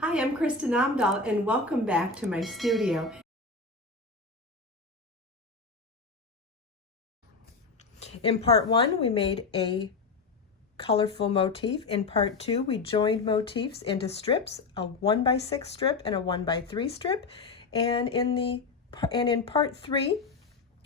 Hi, I'm Kristen Amdahl and welcome back to my studio. In part 1, we made a colorful motif. In part 2, we joined motifs into strips, a 1x6 strip and a 1x3 strip. And in part 3,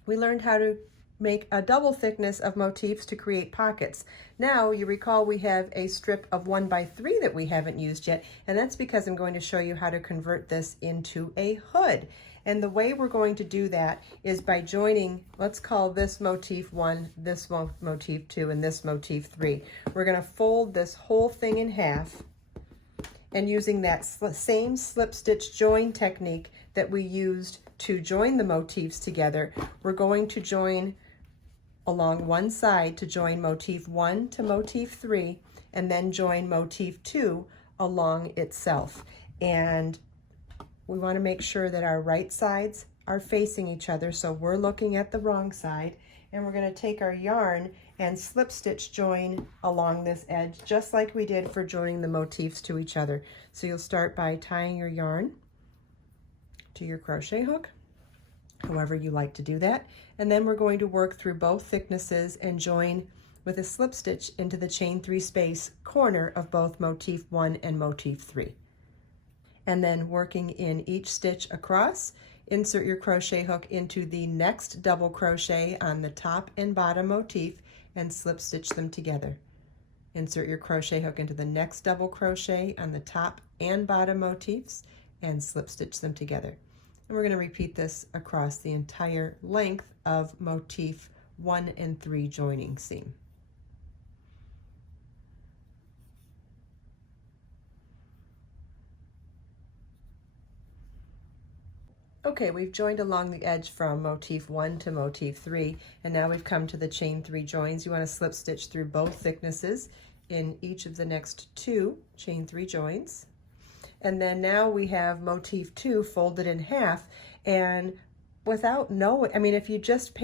we learned how to make a double thickness of motifs to create pockets. Now you recall we have a strip of 1x3 that we haven't used yet, and that's because I'm going to show you how to convert this into a hood. And the way we're going to do that is by joining, let's call this motif 1, this motif 2, and this motif 3. We're going to fold this whole thing in half, and using that same slip stitch join technique that we used to join the motifs together, we're going to join along one side to join motif 1 to motif 3, and then join motif 2 along itself. And we want to make sure that our right sides are facing each other, so we're looking at the wrong side, and we're going to take our yarn and slip stitch join along this edge just like we did for joining the motifs to each other. So you'll start by tying your yarn to your crochet hook, however you like to do that, and then we're going to work through both thicknesses and join with a slip stitch into the chain 3 space corner of both motif 1 and motif 3. And then working in each stitch across, insert your crochet hook into the next double crochet on the top and bottom motif and slip stitch them together. Insert your crochet hook into the next double crochet on the top and bottom motifs and slip stitch them together. And we're going to repeat this across the entire length of motif 1 and 3 joining seam. Okay, we've joined along the edge from motif 1 to motif 3, and now we've come to the chain 3 joins. You want to slip stitch through both thicknesses in each of the next 2 chain 3 joins. And then now we have motif 2 folded in half, and without knowing, I mean, if you just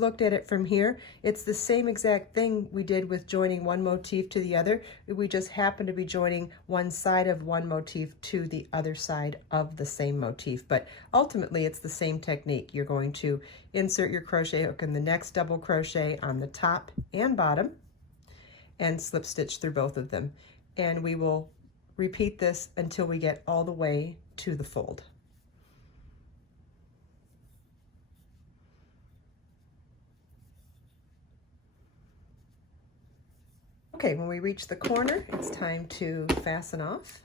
looked at it from here, it's the same exact thing we did with joining one motif to the other. We just happen to be joining one side of one motif to the other side of the same motif, but ultimately it's the same technique. You're going to insert your crochet hook in the next double crochet on the top and bottom and slip stitch through both of them, and we will repeat this until we get all the way to the fold. Okay, when we reach the corner, it's time to fasten off,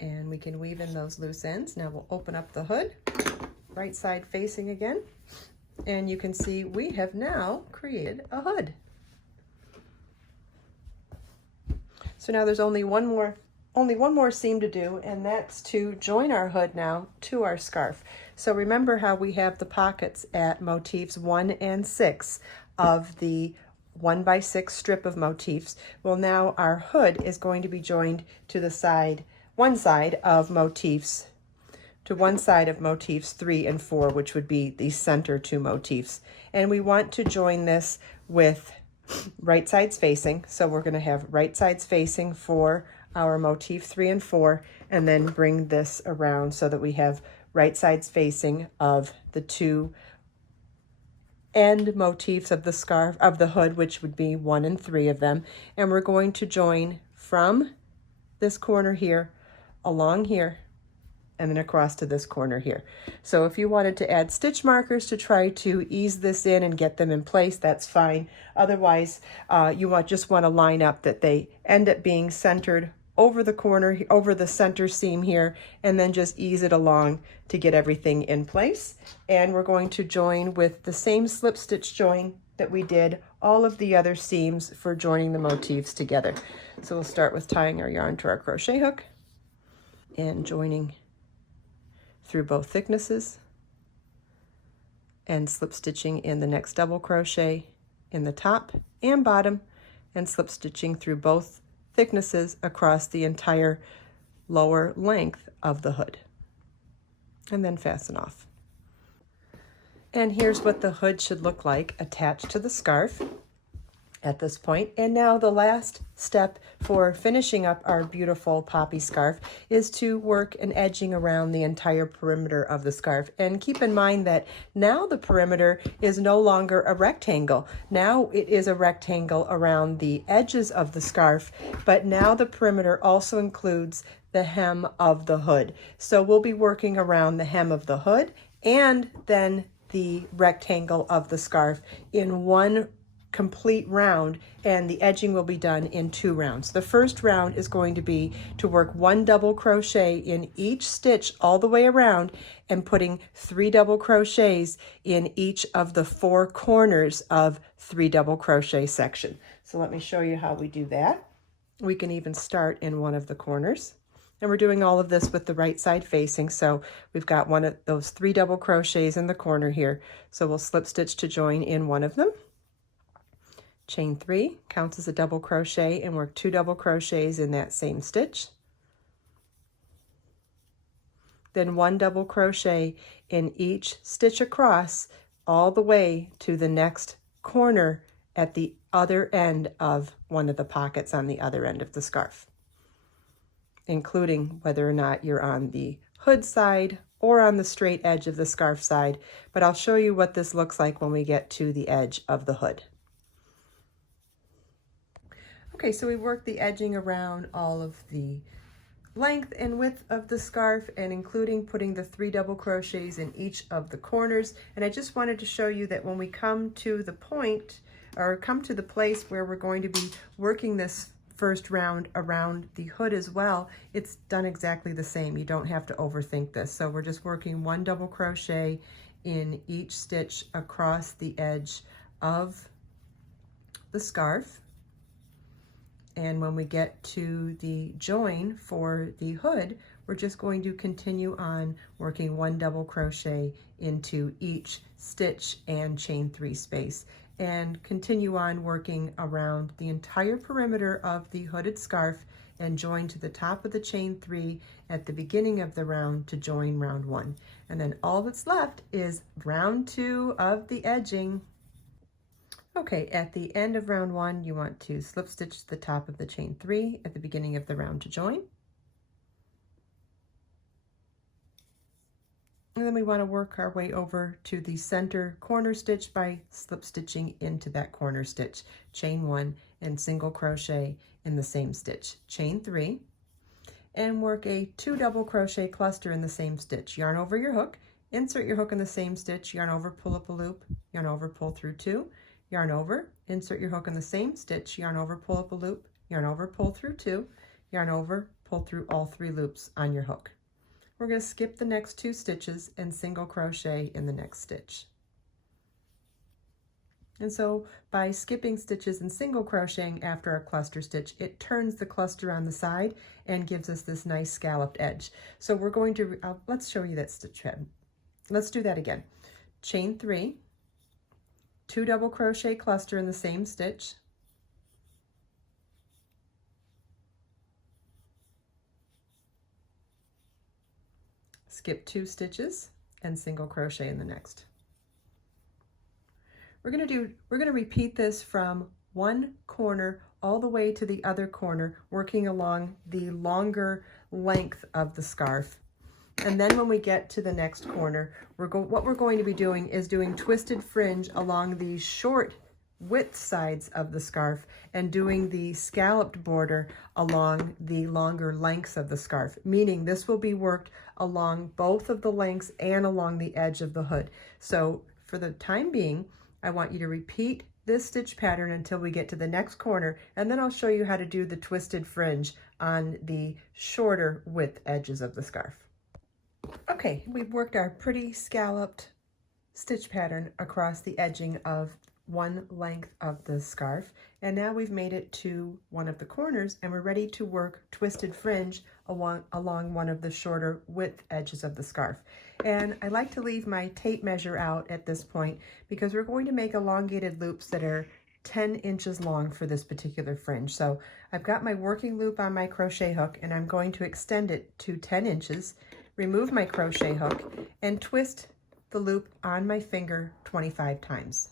and we can weave in those loose ends. Now we'll open up the hood, right side facing again, and you can see we have now created a hood. So now there's only one more seam to do, and that's to join our hood now to our scarf. So remember how we have the pockets at motifs 1 and 6 of the 1x6 strip of motifs. Well, now our hood is going to be joined to the one side of motifs 3 and 4, which would be the center 2 motifs. And we want to join this with right sides facing. So we're going to have right sides facing for our motif 3 and 4, and then bring this around so that we have right sides facing of the 2 end motifs of the scarf of the hood, which would be 1 and 3 of them. And we're going to join from this corner here along here and then across to this corner here. So if you wanted to add stitch markers to try to ease this in and get them in place, that's fine. Otherwise, you just want to line up that they end up being centered over the corner, over the center seam here, and then just ease it along to get everything in place. And we're going to join with the same slip stitch join that we did all of the other seams for joining the motifs together. So we'll start with tying our yarn to our crochet hook and joining through both thicknesses and slip stitching in the next double crochet in the top and bottom and slip stitching through both thicknesses across the entire lower length of the hood, and then fasten off. And here's what the hood should look like attached to the scarf. at this point. And now the last step for finishing up our beautiful poppy scarf is to work an edging around the entire perimeter of the scarf. And keep in mind that now the perimeter is no longer a rectangle. Now it is a rectangle around the edges of the scarf, but now the perimeter also includes the hem of the hood. So we'll be working around the hem of the hood and then the rectangle of the scarf in one complete round, and the edging will be done in 2 rounds. The first round is going to be to work 1 double crochet in each stitch all the way around and putting 3 double crochets in each of the 4 corners of 3 double crochet section. So let me show you how we do that. We can even start in one of the corners. And we're doing all of this with the right side facing, so we've got one of those 3 double crochets in the corner here. So we'll slip stitch to join in one of them. Chain 3 counts as a double crochet and work 2 double crochets in that same stitch. Then 1 double crochet in each stitch across all the way to the next corner at the other end of one of the pockets on the other end of the scarf, including whether or not you're on the hood side or on the straight edge of the scarf side. But I'll show you what this looks like when we get to the edge of the hood. Okay, so we worked the edging around all of the length and width of the scarf, and including putting the 3 double crochets in each of the corners. And I just wanted to show you that when we come to the point, or come to the place where we're going to be working this first round around the hood as well, it's done exactly the same. You don't have to overthink this. So we're just working 1 double crochet in each stitch across the edge of the scarf. And when we get to the join for the hood, we're just going to continue on working 1 double crochet into each stitch and chain 3 space, and continue on working around the entire perimeter of the hooded scarf and join to the top of the chain 3 at the beginning of the round to join round 1. And then all that's left is round 2 of the edging. Okay, at the end of round 1, you want to slip stitch the top of the chain 3 at the beginning of the round to join. And then we want to work our way over to the center corner stitch by slip stitching into that corner stitch. Chain 1 and single crochet in the same stitch. Chain 3 and work a 2 double crochet cluster in the same stitch. Yarn over your hook, insert your hook in the same stitch, yarn over, pull up a loop, yarn over, pull through 2, yarn over, insert your hook in the same stitch, yarn over, pull up a loop, yarn over, pull through 2, yarn over, pull through all 3 loops on your hook. We're going to skip the next 2 stitches and single crochet in the next stitch. And so by skipping stitches and single crocheting after our cluster stitch, it turns the cluster on the side and gives us this nice scalloped edge. So we're going to, let's show you that stitch head. Let's do that again. Chain 3, 2 double crochet cluster in the same stitch, skip 2 stitches and single crochet in the next. We're going to repeat this from one corner all the way to the other corner, working along the longer length of the scarf. And then when we get to the next corner, what we're going to be doing is doing twisted fringe along the short width sides of the scarf and doing the scalloped border along the longer lengths of the scarf, meaning this will be worked along both of the lengths and along the edge of the hood. So for the time being, I want you to repeat this stitch pattern until we get to the next corner, and then I'll show you how to do the twisted fringe on the shorter width edges of the scarf. Okay, we've worked our pretty scalloped stitch pattern across the edging of one length of the scarf, and now we've made it to one of the corners and we're ready to work twisted fringe along one of the shorter width edges of the scarf. And I like to leave my tape measure out at this point because we're going to make elongated loops that are 10 inches long for this particular fringe. So I've got my working loop on my crochet hook and I'm going to extend it to 10 inches, remove my crochet hook, and twist the loop on my finger 25 times.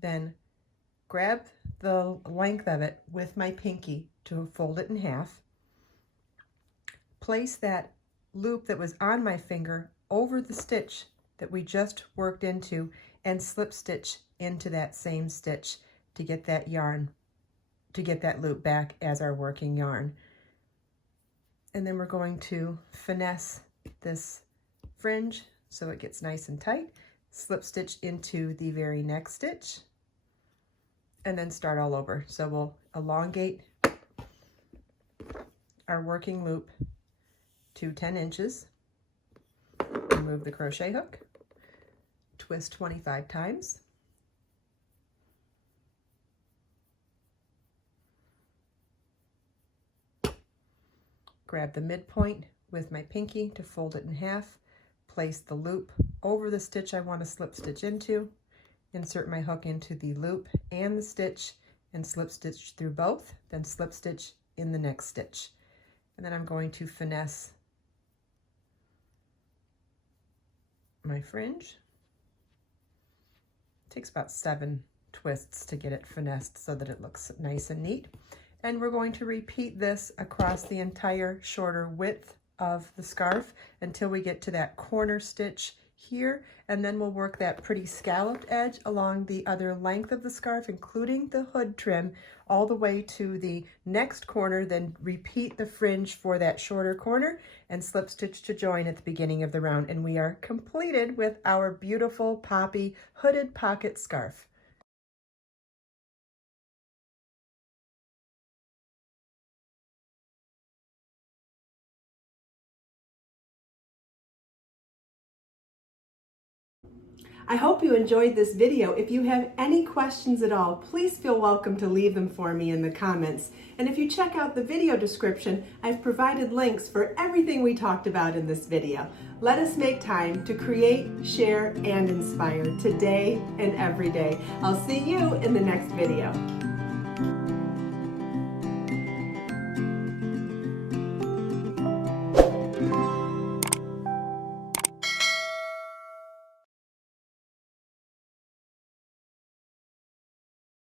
then grab the length of it with my pinky to fold it in half, place that loop that was on my finger over the stitch that we just worked into, and slip stitch into that same stitch to get that yarn, to get that loop back as our working yarn. And then we're going to finesse this fringe so it gets nice and tight, slip stitch into the very next stitch, and then start all over. So we'll elongate our working loop to 10 inches, remove the crochet hook, twist 25 times, grab the midpoint with my pinky to fold it in half, place the loop over the stitch I want to slip stitch into, insert my hook into the loop and the stitch, and slip stitch through both, then slip stitch in the next stitch. And then I'm going to finesse my fringe. It takes about 7 twists to get it finessed so that it looks nice and neat. And we're going to repeat this across the entire shorter width of the scarf until we get to that corner stitch here, and then we'll work that pretty scalloped edge along the other length of the scarf, including the hood trim, all the way to the next corner, then repeat the fringe for that shorter corner and slip stitch to join at the beginning of the round, and we are completed with our beautiful poppy hooded pocket scarf. I hope you enjoyed this video. If you have any questions at all, please feel welcome to leave them for me in the comments. And if you check out the video description, I've provided links for everything we talked about in this video. Let us make time to create, share, and inspire today and every day. I'll see you in the next video.